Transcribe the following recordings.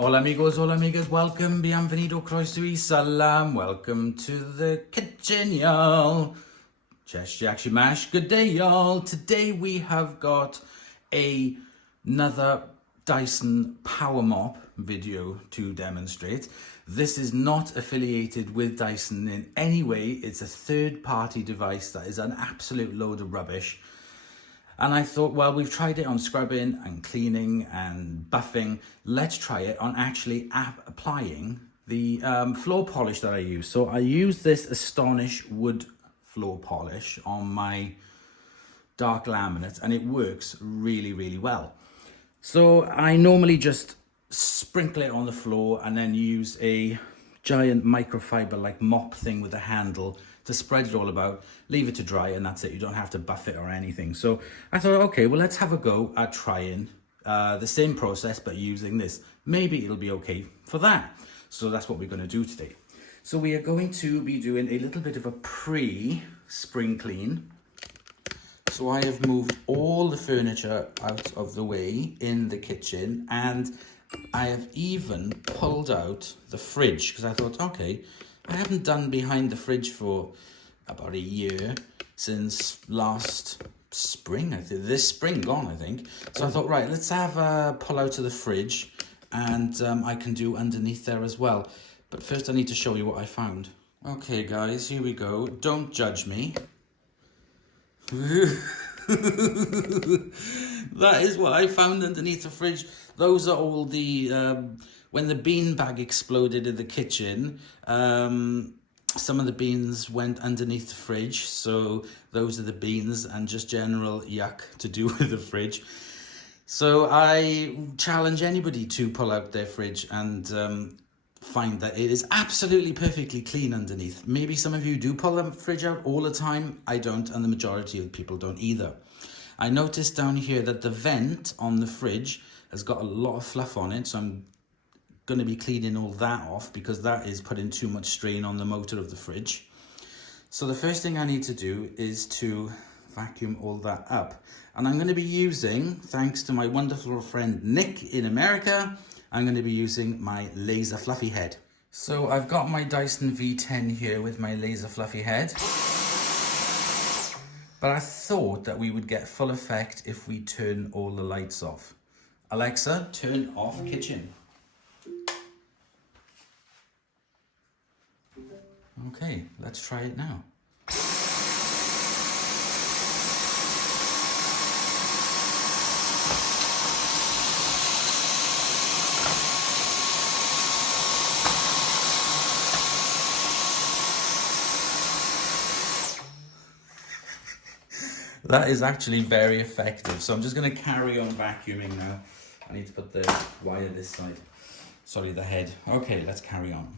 Hola amigos, hola amigas, welcome, bienvenido, croeso y salam, welcome to the kitchen, y'all. Chesh, yakshi mash, good day, y'all. Today we have got another Dyson PowerMop video to demonstrate. This is not affiliated with Dyson in any way. It's a third-party device that is an absolute load of rubbish. And I thought, well, we've tried it on scrubbing and cleaning and buffing. Let's try it on actually applying the floor polish that I use. So I use this Astonish wood floor polish on my dark laminate and it works really, really well. So I normally just sprinkle it on the floor and then use a giant microfiber like mop thing with a handle to spread it all about, leave it to dry, and that's it. You don't have to buff it or anything. So I thought, okay, well, let's have a go at trying the same process, but using this. Maybe it'll be okay for that. So that's what we're going to do today. So we are going to be doing a little bit of a pre-spring clean. So I have moved all the furniture out of the way in the kitchen, and I have even pulled out the fridge because I thought, okay, I haven't done behind the fridge for about a year, since last spring, I think. This spring gone, I think. So I thought, right, let's have a pull out of the fridge, and I can do underneath there as well. But first I need to show you what I found. Okay guys, here we go. Don't judge me. That is what I found underneath the fridge. Those are all the when the bean bag exploded in the kitchen, some of the beans went underneath the fridge, so those are the beans, and just general yuck to do with the fridge. So I challenge anybody to pull out their fridge and find that it is absolutely perfectly clean underneath. Maybe some of you do pull the fridge out all the time. I don't, and the majority of people don't either. I noticed down here that the vent on the fridge has got a lot of fluff on it, so I'm going to be cleaning all that off because that is putting too much strain on the motor of the fridge. So the first thing I need to do is to vacuum all that up. And I'm going to be using, thanks to my wonderful friend Nick in America, I'm going to be using my laser fluffy head. So I've got my Dyson V10 here with my laser fluffy head. But I thought that we would get full effect if we turn all the lights off. Alexa, turn off kitchen. Okay, let's try it now. That is actually very effective. So I'm just going to carry on vacuuming now. I need to put the wire this side. Sorry, the head. Okay, let's carry on.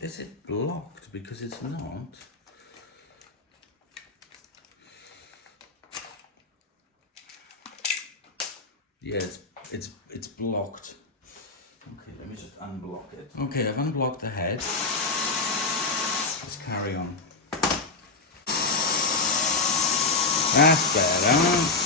Is it blocked? Because it's not. Yeah, it's blocked. Okay, let me just unblock it. Okay, I've unblocked the head. Let's carry on. That's better.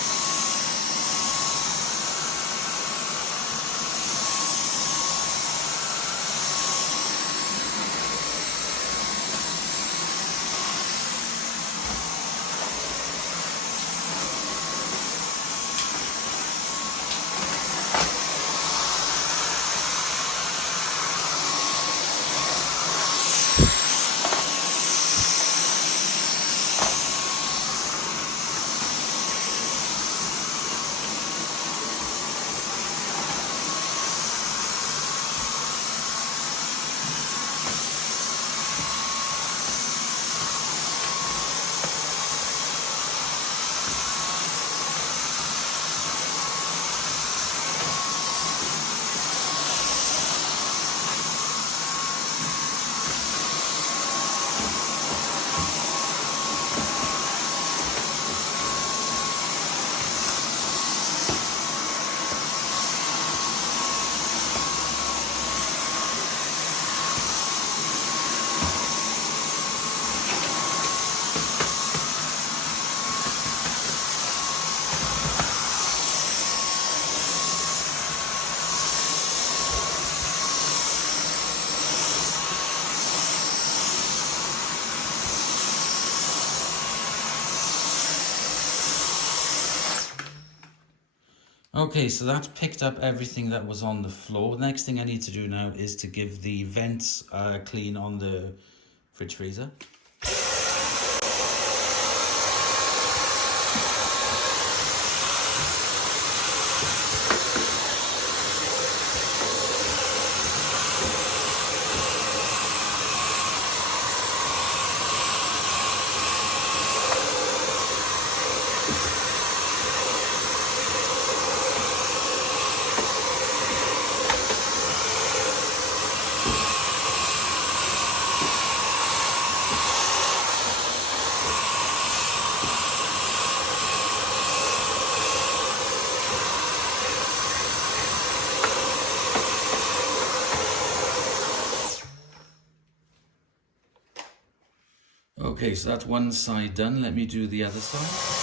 Okay, so that's picked up everything that was on the floor. The next thing I need to do now is to give the vents a clean on the fridge freezer. Okay, so that's one side done. Let me do the other side.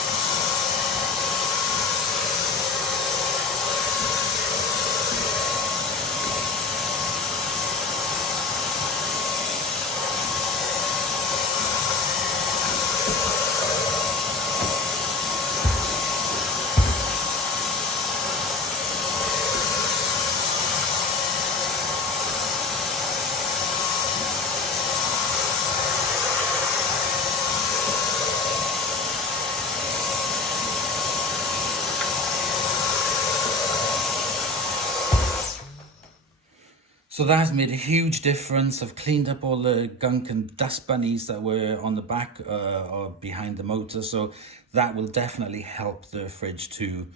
So that has made a huge difference. I've cleaned up all the gunk and dust bunnies that were on the back or behind the motor. So that will definitely help the fridge to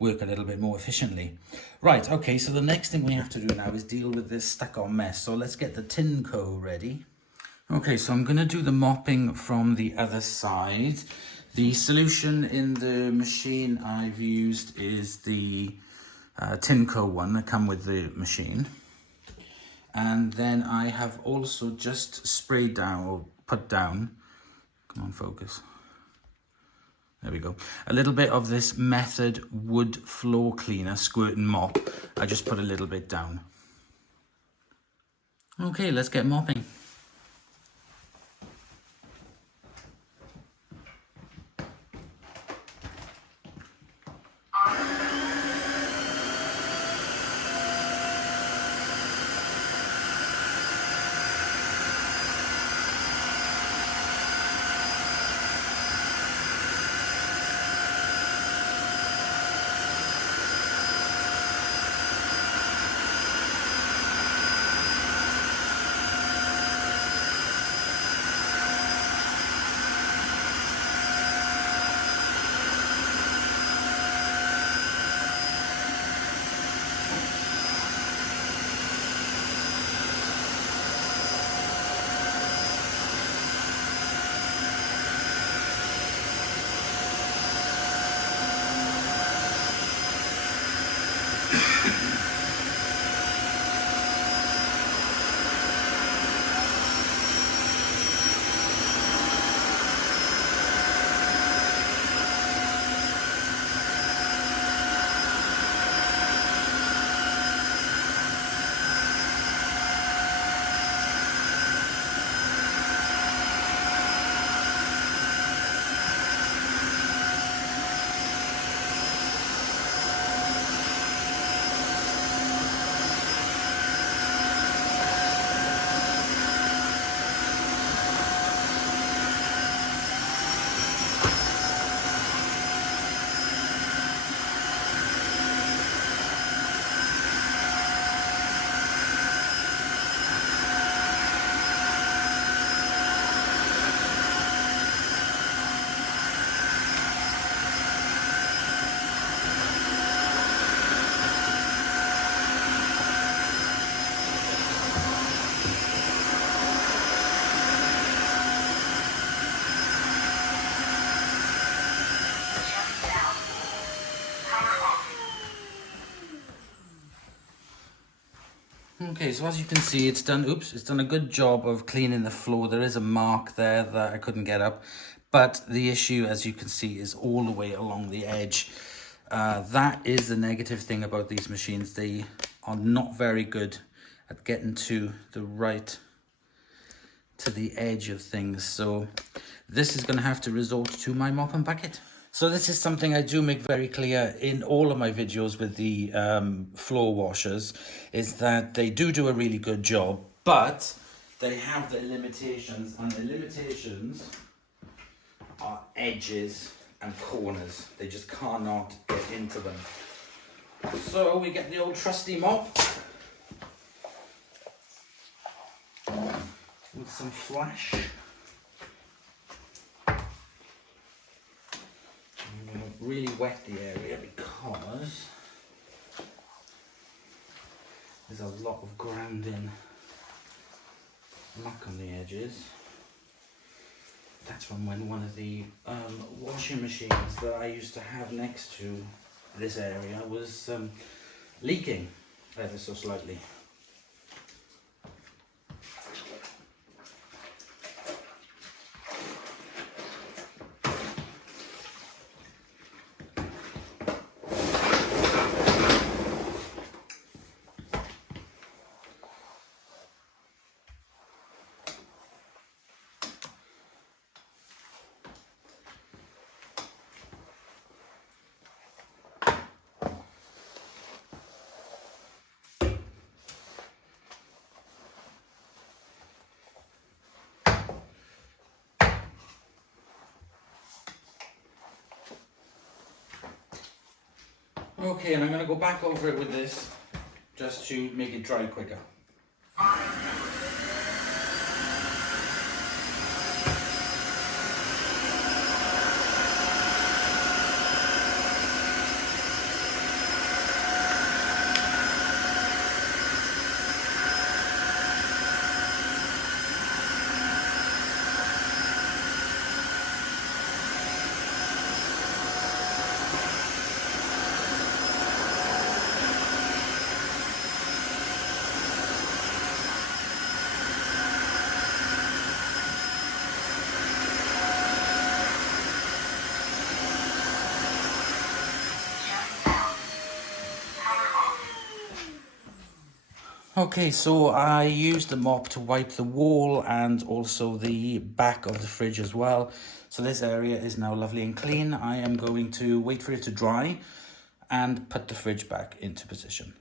work a little bit more efficiently. Right, okay, so the next thing we have to do now is deal with this stuck-on mess. So let's get the tin coat ready. Okay, so I'm going to do the mopping from the other side. The solution in the machine I've used is the Tinco one that come with the machine. And then I have also just sprayed down or put down, come on focus, there we go, a little bit of this Method wood floor cleaner squirt and mop. I just put a little bit down. Okay, let's get mopping. Okay, so as you can see, it's done a good job of cleaning the floor. There is a mark there that I couldn't get up, but the issue, as you can see, is all the way along the edge. That is the negative thing about these machines. They are not very good at getting to the edge of things. So this is going to have to resort to my mop and bucket. So this is something I do make very clear in all of my videos with the floor washers, is that they do a really good job, but they have their limitations, and the limitations are edges and corners. They just cannot get into them. So we get the old trusty mop with some flash. Really wet the area because there's a lot of grounding muck on the edges. That's from when one of the washing machines that I used to have next to this area was leaking ever so slightly. Okay, and I'm going to go back over it with this just to make it dry quicker. Okay, so I used the mop to wipe the wall and also the back of the fridge as well. So this area is now lovely and clean. I am going to wait for it to dry and put the fridge back into position.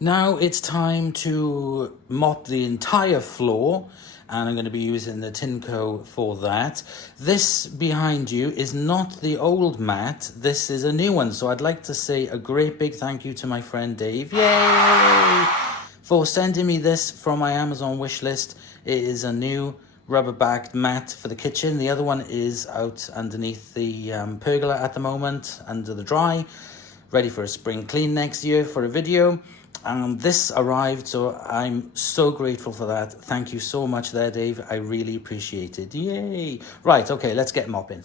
Now it's time to mop the entire floor, and I'm going to be using the Tinco for that. This behind you is not the old mat, this is a new one. So I'd like to say a great big thank you to my friend Dave, yay, for sending me this from my Amazon wish list. It is a new rubber-backed mat for the kitchen. The other one is out underneath the pergola at the moment, under the dry, ready for a spring clean next year for a video. And this arrived, so I'm so grateful for that. Thank you so much there, Dave. I really appreciate it. Yay! Right, okay, let's get mopping.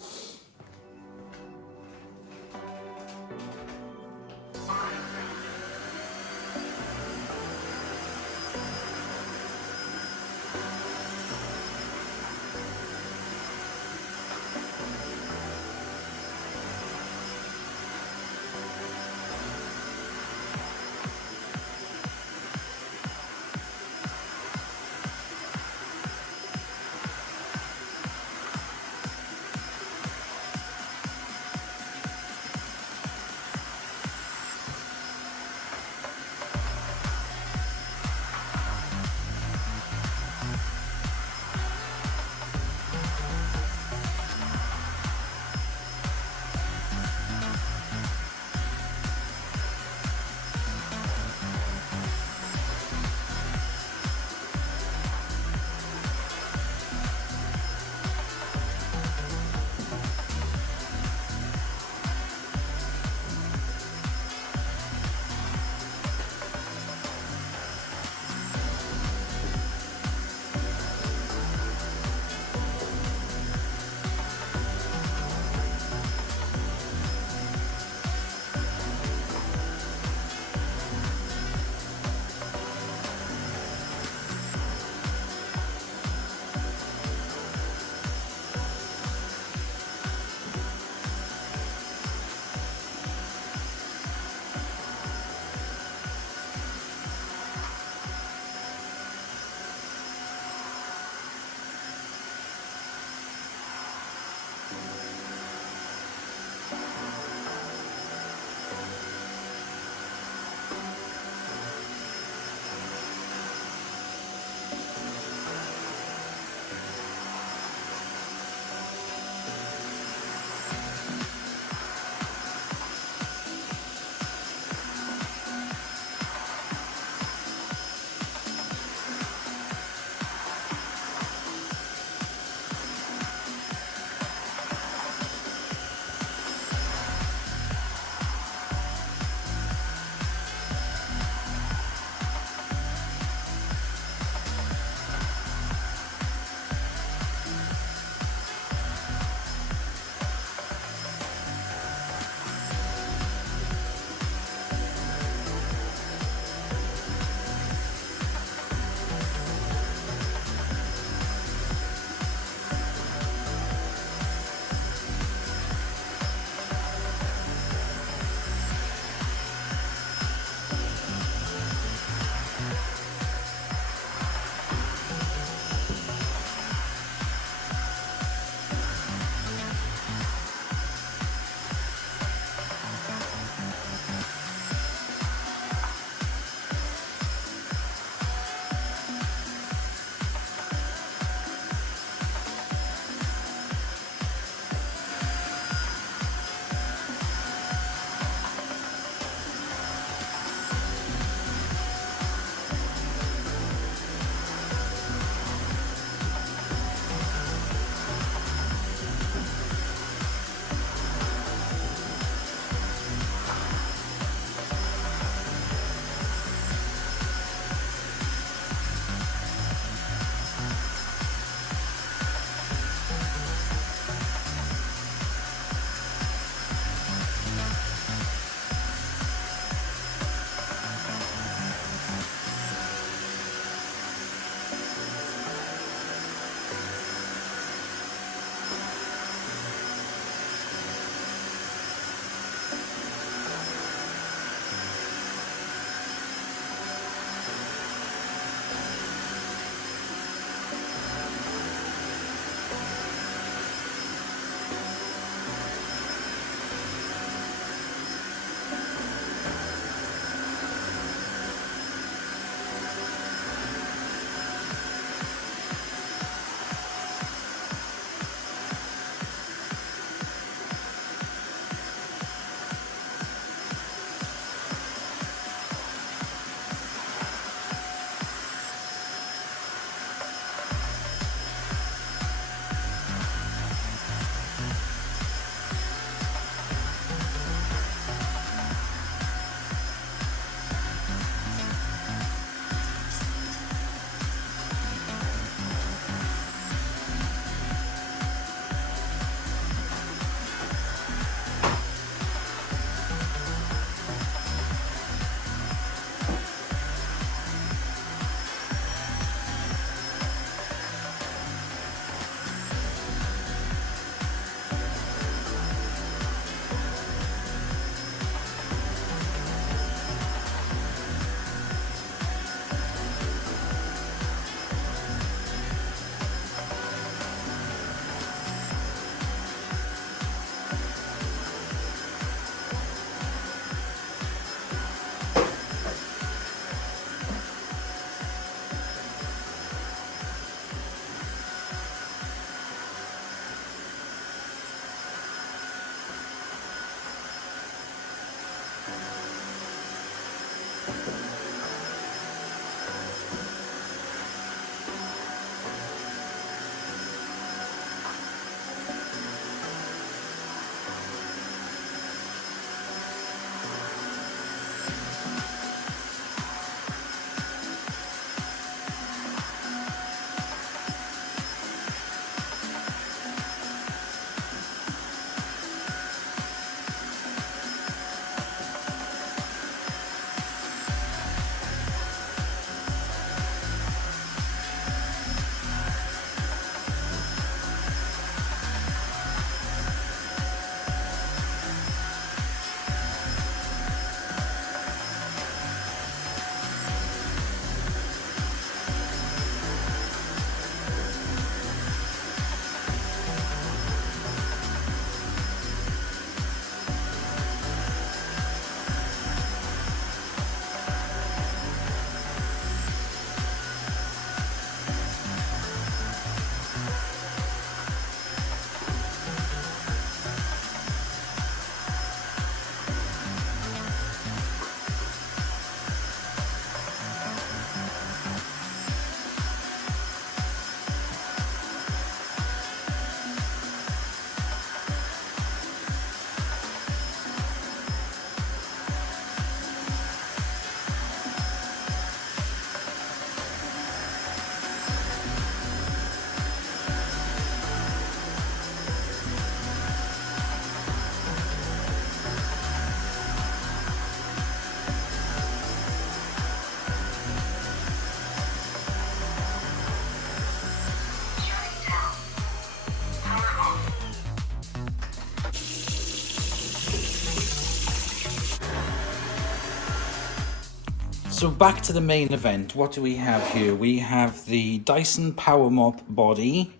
So back to the main event. What do we have here? We have the DYSON PowerMop body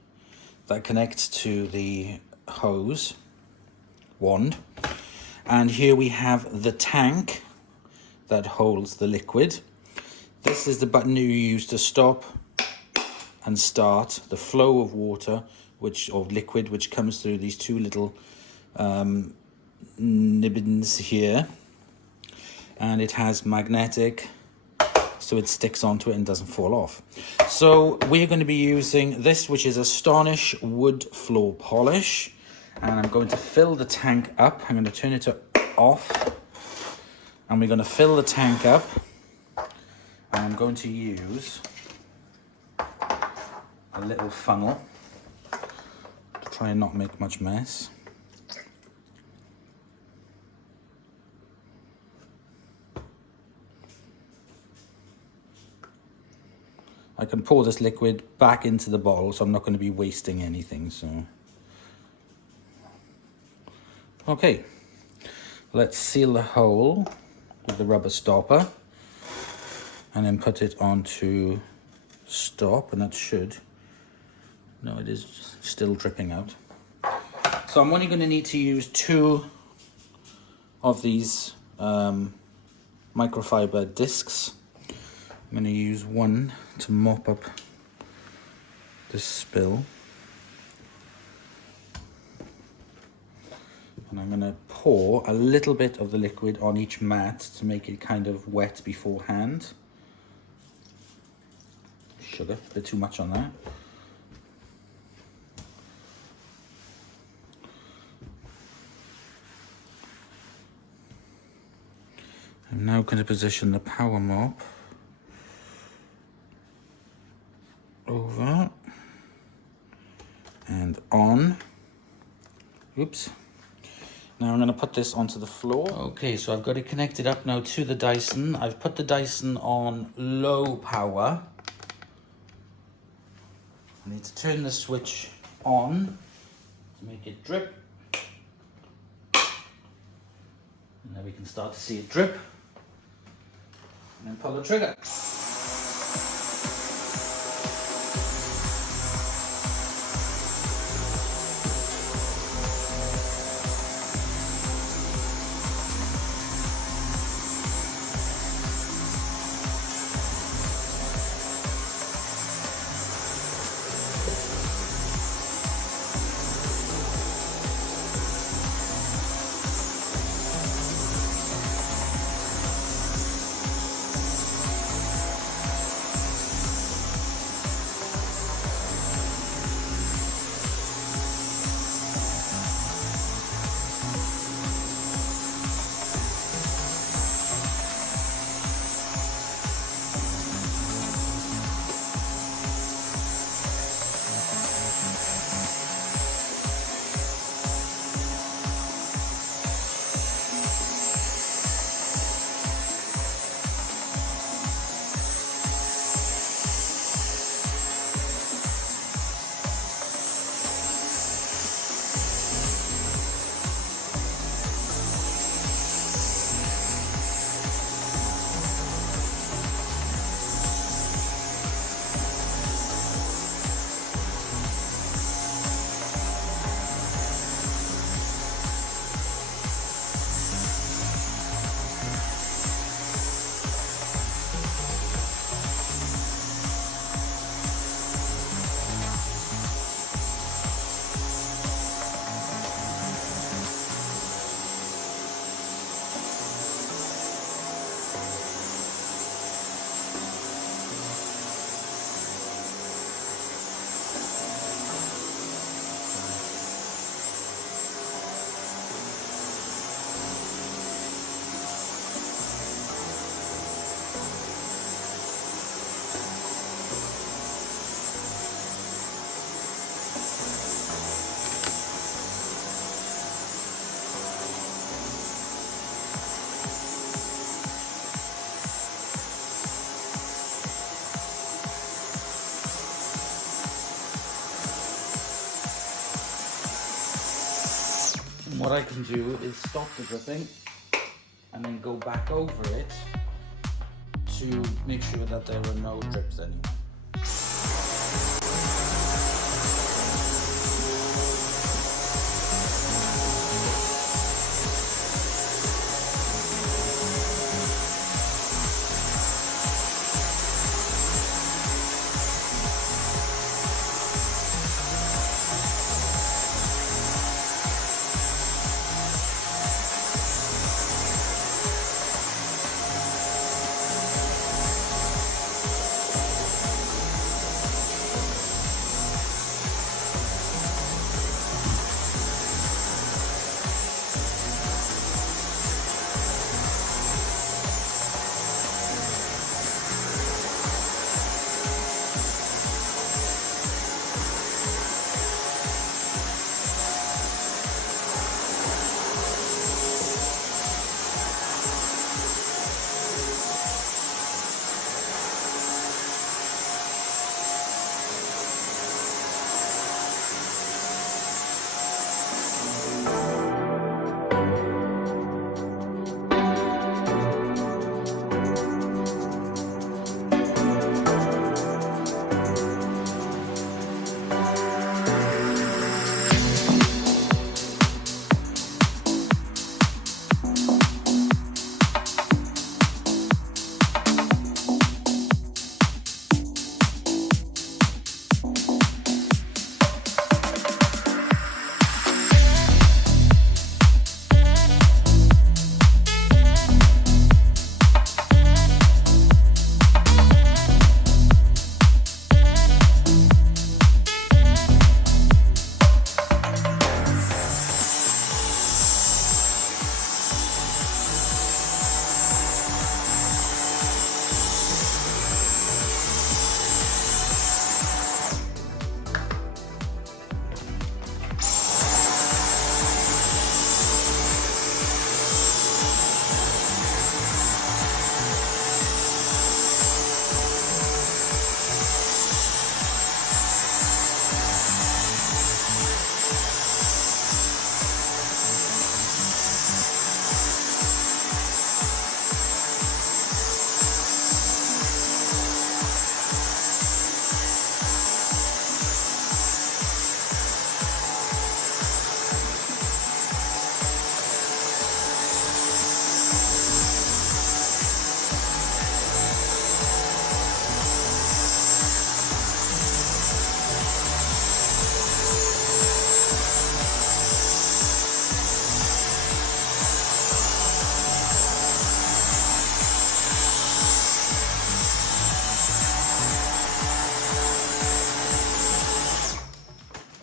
that connects to the hose wand. And here we have the tank that holds the liquid. This is the button you use to stop and start the flow of water, or liquid, which comes through these two little nibbins here. And it has magnetic, so it sticks onto it and doesn't fall off. So we're going to be using this, which is Astonish wood floor polish. And I'm going to fill the tank up. I'm going to turn it off. And we're going to fill the tank up. And I'm going to use a little funnel to try and not make much mess. I can pour this liquid back into the bottle, so I'm not going to be wasting anything. So, okay, let's seal the hole with the rubber stopper and then put it onto stop, and that should, no, it is still dripping out. So I'm only going to need to use 2 of these microfiber discs. I'm going to use one to mop up this spill. And I'm going to pour a little bit of the liquid on each mat to make it kind of wet beforehand. Sugar, a bit too much on that. I'm now going to position the PowerMop over and on. Oops. Now I'm going to put this onto the floor. Okay, so I've got it connected up now to the DYSON. I've put the DYSON on low power. I need to turn the switch on to make it drip. And now we can start to see it drip. And then pull the trigger. What I can do is stop the dripping and then go back over it to make sure that there are no drips anywhere.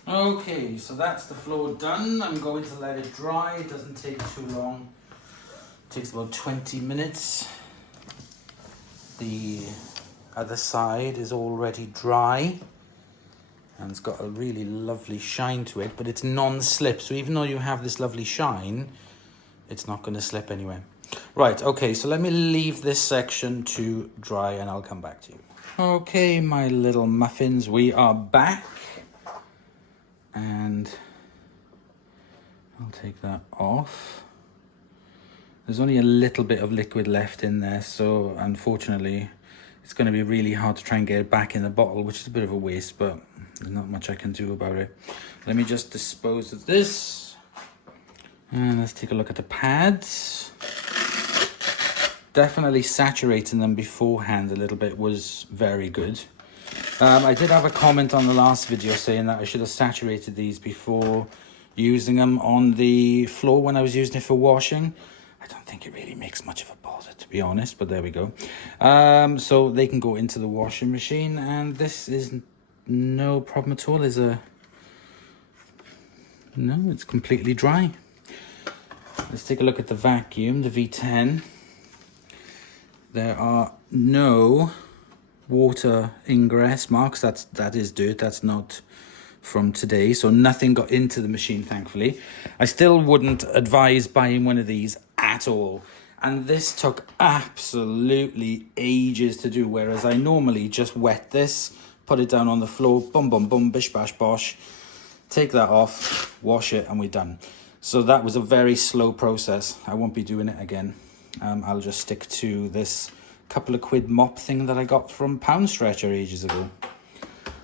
Okay, so that's the floor done. I'm going to let it dry. It doesn't take too long. It takes about 20 minutes. The other side is already dry and it's got a really lovely shine to it, but it's non-slip. So even though you have this lovely shine, it's not going to slip anywhere. Right, okay, so let me leave this section to dry and I'll come back to you. Okay, my little muffins, we are back. And I'll take that off. There's only a little bit of liquid left in there, so unfortunately it's going to be really hard to try and get it back in the bottle, which is a bit of a waste, but there's not much I can do about it. Let me just dispose of this. And let's take a look at the pads. Definitely saturating them beforehand a little bit was very good. I did have a comment on the last video saying that I should have saturated these before using them on the floor when I was using it for washing. I don't think it really makes much of a bother, to be honest, but there we go. So they can go into the washing machine, and this is no problem at all. No, it's completely dry. Let's take a look at the vacuum, the V10. There are no water ingress marks. That is dirt. That's not from today, so nothing got into the machine, thankfully. I still wouldn't advise buying one of these at all, and this took absolutely ages to do, whereas I normally just wet this, put it down on the floor, boom boom boom, bish bash bosh, take that off, wash it, and we're done. So that was a very slow process. I won't be doing it again. I'll just stick to this couple of quid mop thing that I got from Pound Stretcher ages ago.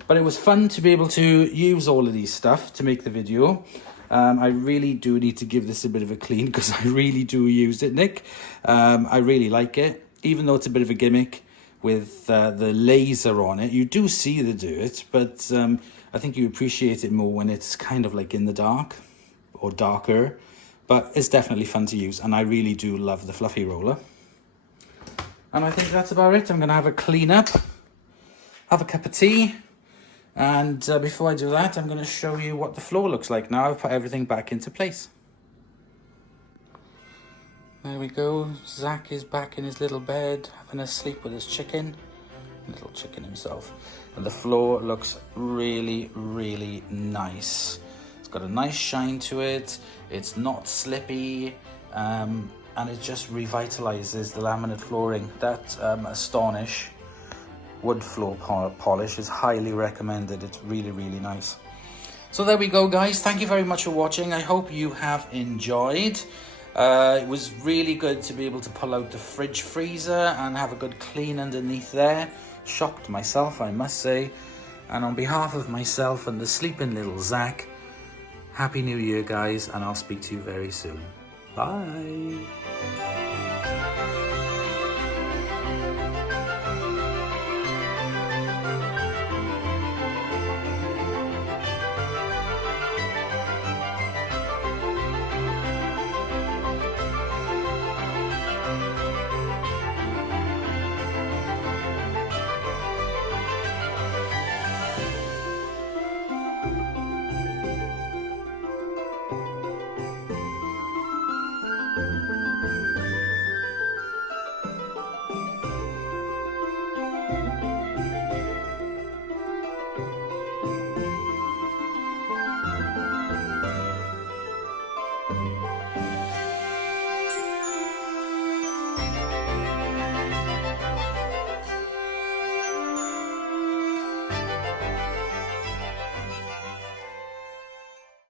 But it was fun to be able to use all of these stuff to make the video. I really do need to give this a bit of a clean because I really do use it, Nick. I really like it, even though it's a bit of a gimmick with the laser on it. You do see the dirt, but I think you appreciate it more when it's kind of like in the dark or darker. But it's definitely fun to use, and I really do love the fluffy roller. And I think that's about it. I'm going to have a clean up, have a cup of tea. And before I do that, I'm going to show you what the floor looks like now. I've put everything back into place. There we go. Zach is back in his little bed, having a sleep with his chicken. Little chicken himself. And the floor looks really, really nice. It's got a nice shine to it. It's not slippy. And it just revitalizes the laminate flooring. That Astonish wood floor polish is highly recommended. It's really, really nice. So there we go, guys. Thank you very much for watching. I hope you have enjoyed. It was really good to be able to pull out the fridge freezer and have a good clean underneath there. Shocked myself, I must say. And on behalf of myself and the sleeping little Zach, Happy New Year, guys, and I'll speak to you very soon. Bye.